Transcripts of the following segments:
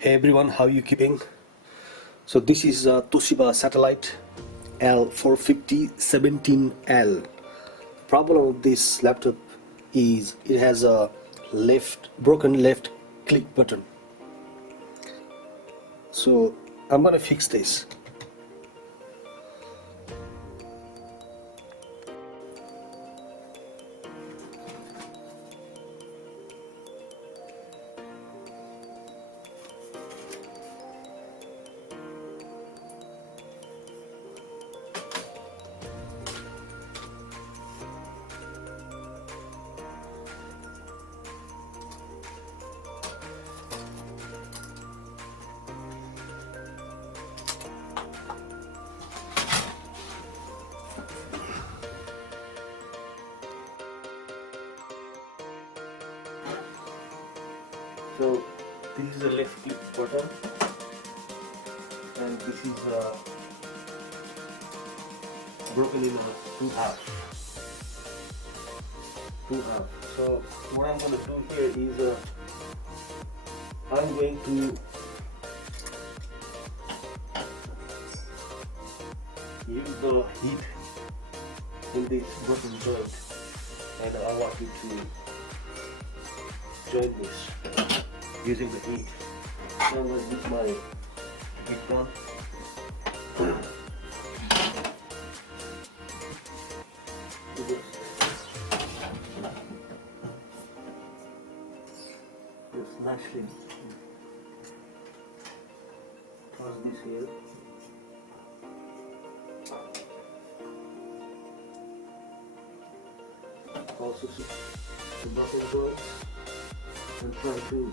Hey everyone, how you keeping? So this is a Toshiba satellite l450-17l. Problem of this laptop is it has a broken left click button. So I'm gonna fix this. So this is a left click button, and this is broken in two half. So what I'm going to do here is I'm going to use the heat in this broken joint, and I want you to join this using the heat. So I'm going to use my heat gun. Just nicely toss this here. Also see the bottom joints and try to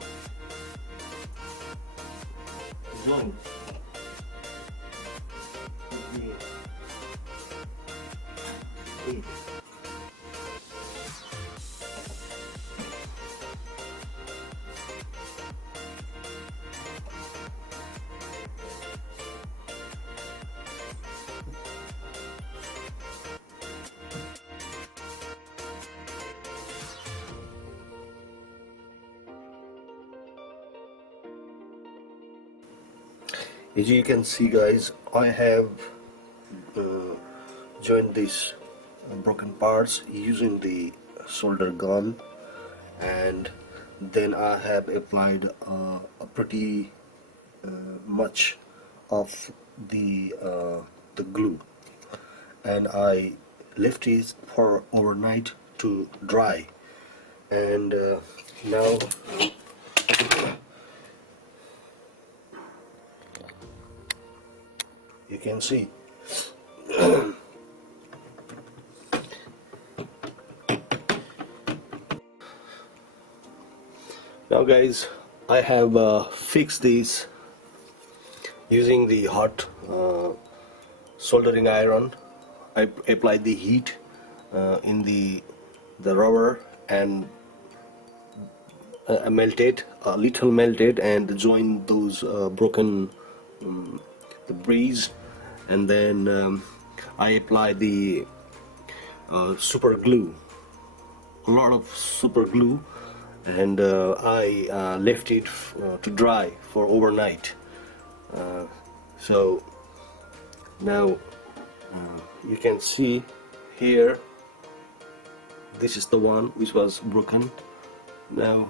join the heat. As you can see guys, I have joined these broken parts using the solder gun, and then I have applied a pretty much of the glue, and I left it for overnight to dry, and now you can see now guys, I have fixed these using the hot soldering iron. I applied the heat in the rubber, and melted a little melted, and joined those broken the breeze, and then I applied the super glue, a lot of super glue, and I left it to dry for overnight. So now you can see here, this is the one which was broken. Now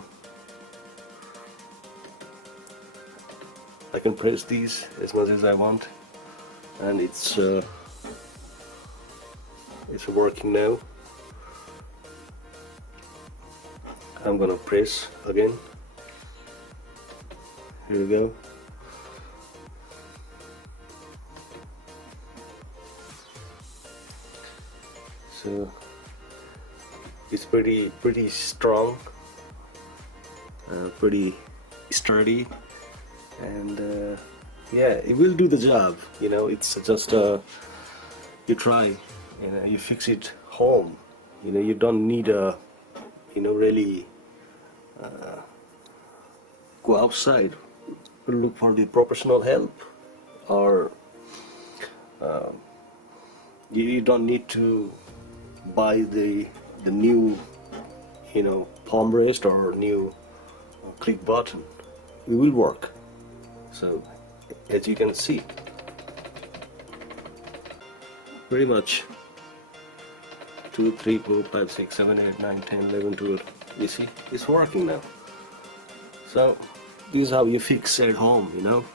I can press these as much as I want, and it's working now. I'm gonna press again. Here we go. So it's pretty strong, pretty sturdy, and yeah, it will do the job. You know, it's just you try, you fix it home. You know, you don't need a really go outside, look for the professional help, or you don't need to buy the new palm rest or new click button. It will work. So as you can see, pretty much 2, 3, 4, 5, 6, 7, 8, 9, 10, 11, 12. You see, it's working now. So this is how you fix at home, you know.